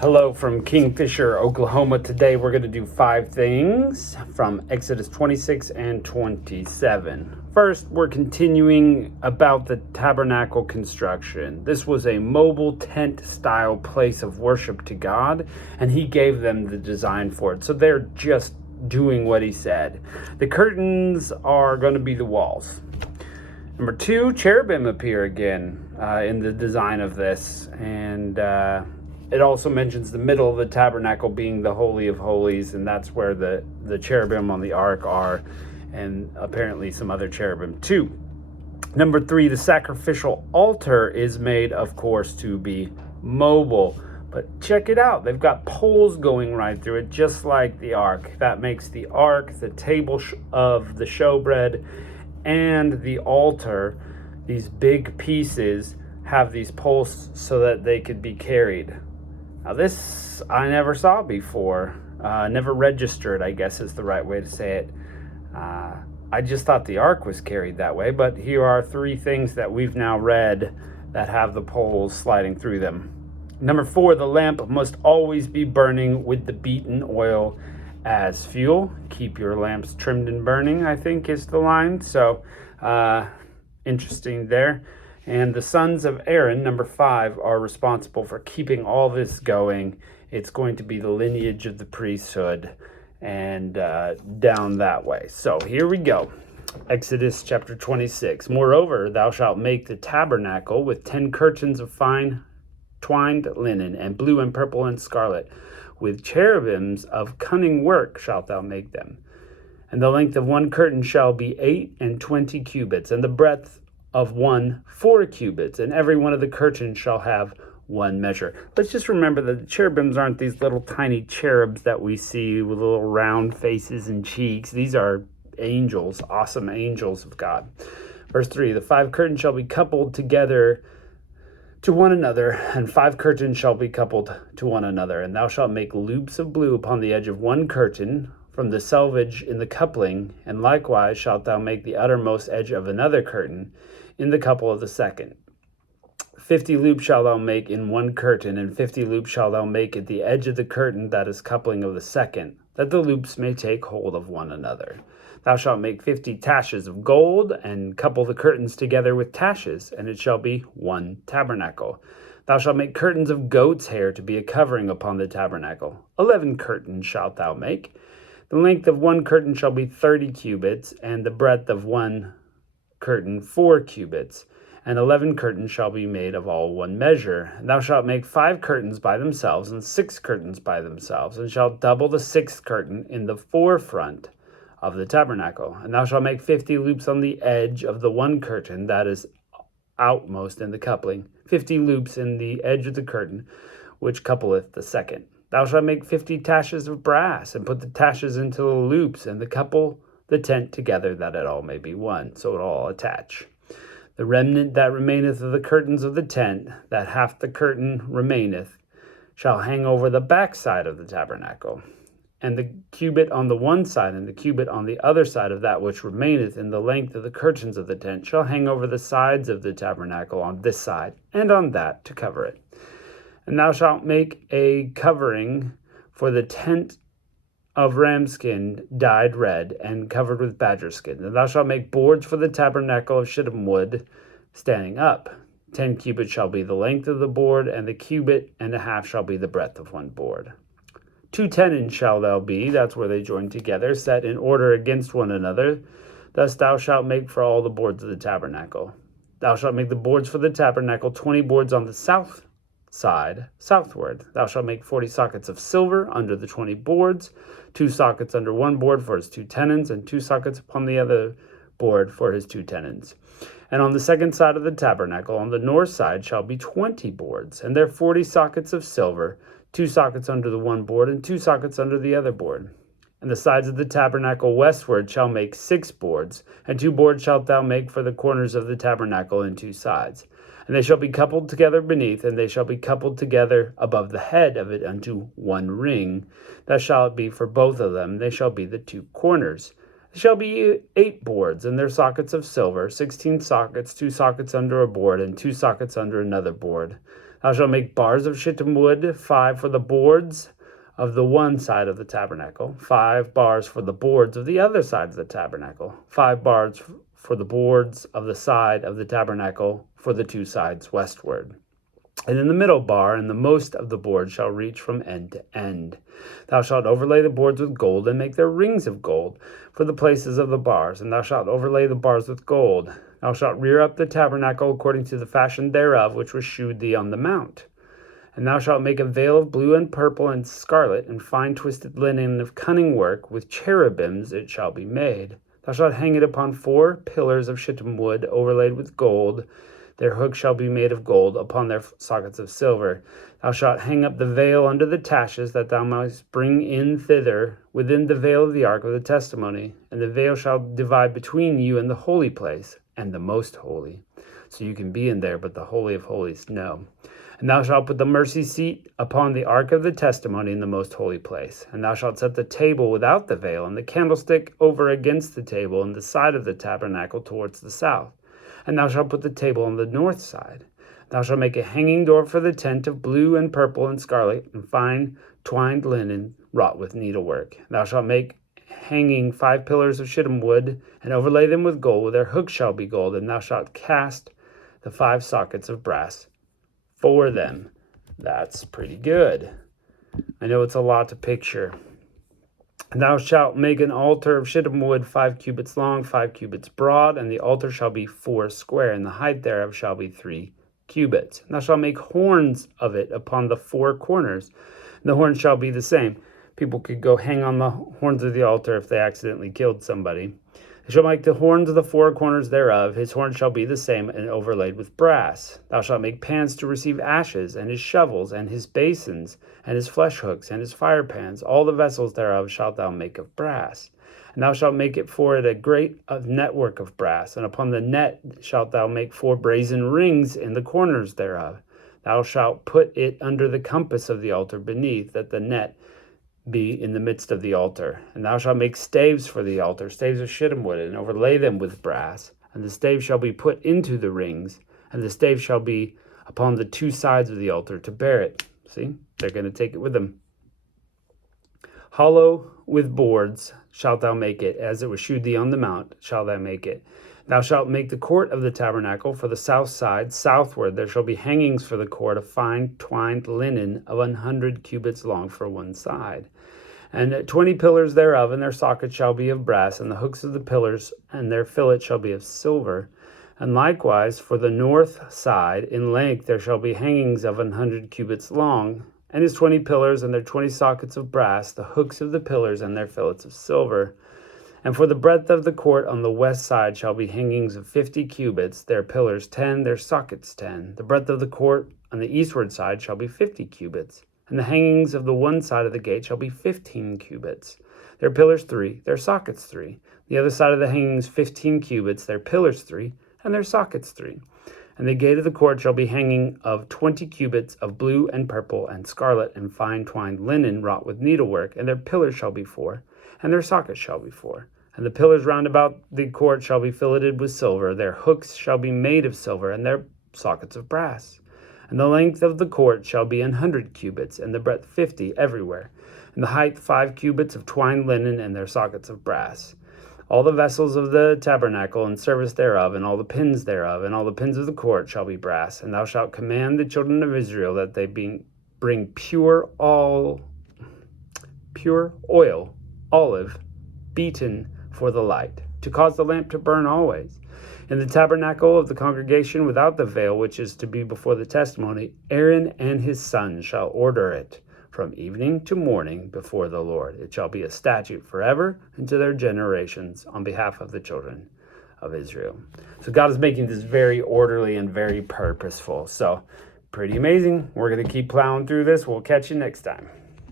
Hello from Kingfisher, Oklahoma. Today we're going to do 5 things from Exodus 26 and 27. First, we're continuing about the tabernacle construction. This was a mobile tent style place of worship to God, and he gave them the design for it. So they're just doing what he said. The curtains are going to be the walls. Number 2, cherubim appear again in the design of this, and it also mentions the middle of the tabernacle being the Holy of Holies, and that's where the cherubim on the ark are, and apparently some other cherubim too. Number 3, the sacrificial altar is made, of course, to be mobile. But check it out. They've got poles going right through it, just like the ark. That makes the ark, the table of the showbread, and the altar, these big pieces, have these poles so that they could be carried. Now this I never saw before, never registered, I guess is the right way to say it. I just thought the ark was carried that way, but here are 3 things that we've now read that have the poles sliding through them. Number 4, the lamp must always be burning with the beaten oil as fuel. Keep your lamps trimmed and burning, I think is the line. So interesting there. And the sons of Aaron, number 5, are responsible for keeping all this going. It's going to be the lineage of the priesthood and down that way. So here we go. Exodus chapter 26. Moreover, thou shalt make the tabernacle with 10 curtains of fine twined linen, and blue and purple and scarlet. With cherubims of cunning work shalt thou make them. And the length of one curtain shall be 28 cubits, and the breadth of one 4 cubits, and every one of the curtains shall have one measure. Let's just remember that the cherubims aren't these little tiny cherubs that we see with little round faces and cheeks. These are angels, awesome angels of God. Verse 3, the 5 curtains shall be coupled together to one another, and 5 curtains shall be coupled to one another. And thou shalt make loops of blue upon the edge of one curtain from the selvage in the coupling, and likewise shalt thou make the uttermost edge of another curtain in the couple of the second. 50 loops shalt thou make in one curtain, and 50 loops shalt thou make at the edge of the curtain that is coupling of the second, that the loops may take hold of one another. Thou shalt make 50 taches of gold, and couple the curtains together with taches, and it shall be one tabernacle. Thou shalt make curtains of goat's hair to be a covering upon the tabernacle. 11 curtains shalt thou make. The length of one curtain shall be 30 cubits, and the breadth of one curtain 4 cubits. And 11 curtains shall be made of all one measure. And thou shalt make 5 curtains by themselves, and 6 curtains by themselves, and shalt double the 6th curtain in the forefront of the tabernacle. And thou shalt make 50 loops on the edge of the one curtain that is outmost in the coupling, 50 loops in the edge of the curtain which coupleth the second. Thou shalt make 50 taches of brass, and put the taches into the loops, and couple the tent together, that it all may be one, so it all attach. The remnant that remaineth of the curtains of the tent, that half the curtain remaineth, shall hang over the backside of the tabernacle. And the cubit on the one side, and the cubit on the other side of that which remaineth in the length of the curtains of the tent, shall hang over the sides of the tabernacle on this side, and on that, to cover it. And thou shalt make a covering for the tent of ram skin dyed red, and covered with badger skin. And thou shalt make boards for the tabernacle of shittim wood, standing up. 10 cubits shall be the length of the board, and the cubit and a half shall be the breadth of one board. 2 tenons shall thou be, that's where they join together, set in order against one another. Thus thou shalt make for all the boards of the tabernacle. Thou shalt make the boards for the tabernacle, 20 boards on the south side, southward. Thou shalt make 40 sockets of silver under the 20 boards, 2 sockets under one board for his 2 tenons, and 2 sockets upon the other board for his 2 tenons. And on the second side of the tabernacle, on the north side, shall be 20 boards, and there 40 sockets of silver, 2 sockets under the one board, and 2 sockets under the other board. And the sides of the tabernacle westward shall make 6 boards, and 2 boards shalt thou make for the corners of the tabernacle in 2 sides. And they shall be coupled together beneath, and they shall be coupled together above the head of it unto one ring. That shall it be for both of them. They shall be the 2 corners. There shall be 8 boards, and their sockets of silver, 16 sockets, 2 sockets under a board, and 2 sockets under another board. Thou shalt make bars of shittim wood, 5 for the boards of the one side of the tabernacle, 5 bars for the boards of the other side of the tabernacle, 5 bars for the boards of the side of the tabernacle for the 2 sides westward. And in the middle bar and the most of the boards shall reach from end to end. Thou shalt overlay the boards with gold, and make their rings of gold for the places of the bars, and thou shalt overlay the bars with gold. Thou shalt rear up the tabernacle according to the fashion thereof, which was shewed thee on the mount. And thou shalt make a veil of blue and purple and scarlet, and fine twisted linen of cunning work, with cherubims it shall be made. Thou shalt hang it upon 4 pillars of shittim wood, overlaid with gold. Their hooks shall be made of gold, upon their sockets of silver. Thou shalt hang up the veil under the taches, that thou mayest bring in thither within the veil of the ark of the testimony. And the veil shall divide between you and the holy place, and the most holy. So you can be in there, but the holy of holies, no. And thou shalt put the mercy seat upon the ark of the testimony in the most holy place. And thou shalt set the table without the veil, and the candlestick over against the table, in the side of the tabernacle towards the south. And thou shalt put the table on the north side. Thou shalt make a hanging door for the tent of blue and purple and scarlet, and fine twined linen wrought with needlework. Thou shalt make hanging 5 pillars of shittim wood, and overlay them with gold. Their hooks shall be gold, and thou shalt cast the 5 sockets of brass for them. That's pretty good. I know it's a lot to picture. And thou shalt make an altar of shittim wood, 5 cubits long, 5 cubits broad, and the altar shall be 4 square, and the height thereof shall be 3 cubits. And thou shalt make horns of it upon the 4 corners, and the horns shall be the same. People could go hang on the horns of the altar if they accidentally killed somebody. They shall make the horns of the 4 corners thereof. His horns shall be the same, and overlaid with brass. Thou shalt make pans to receive ashes, and his shovels, and his basins, and his flesh hooks, and his fire pans. All the vessels thereof shalt thou make of brass. And thou shalt make it for it a great network of brass, and upon the net shalt thou make 4 brazen rings in the corners thereof. Thou shalt put it under the compass of the altar beneath, that the net be in the midst of the altar. And thou shalt make staves for the altar, staves of shittim wood, and overlay them with brass. And the staves shall be put into the rings, and the staves shall be upon the 2 sides of the altar to bear it. See, they're going to take it with them. Hollow with boards shalt thou make it, as it was shewed thee on the mount shalt thou make it. Thou shalt make the court of the tabernacle for the south side. Southward there shall be hangings for the court of fine twined linen of 100 cubits long for one side. And 20 pillars thereof, and their sockets shall be of brass, and the hooks of the pillars and their fillet shall be of silver. And likewise for the north side in length there shall be hangings of 100 cubits long, and his 20 pillars and their 20 sockets of brass, the hooks of the pillars and their fillets of silver. And for the breadth of the court on the west side shall be hangings of 50 cubits, their pillars 10, their sockets 10. The breadth of the court on the eastward side shall be 50 cubits, and the hangings of the one side of the gate shall be 15 cubits, their pillars 3, their sockets 3. The other side of the hangings 15 cubits, their pillars 3, and their sockets 3. And the gate of the court shall be hanging of 20 cubits of blue and purple and scarlet and fine twined linen wrought with needlework, and their pillars shall be 4, and their sockets shall be 4. And the pillars round about the court shall be filleted with silver. Their hooks shall be made of silver, and their sockets of brass. And the length of the court shall be 100 cubits, and the breadth 50 everywhere. And the height 5 cubits of twined linen, and their sockets of brass. All the vessels of the tabernacle and service thereof, and all the pins thereof, and all the pins of the court shall be brass. And thou shalt command the children of Israel that they bring pure oil, olive, beaten for the light, to cause the lamp to burn always. In the tabernacle of the congregation without the veil, which is to be before the testimony, Aaron and his sons shall order it from evening to morning before the Lord. It shall be a statute forever into their generations on behalf of the children of Israel. So God is making this very orderly and very purposeful. So pretty amazing. We're going to keep plowing through this. We'll catch you next time.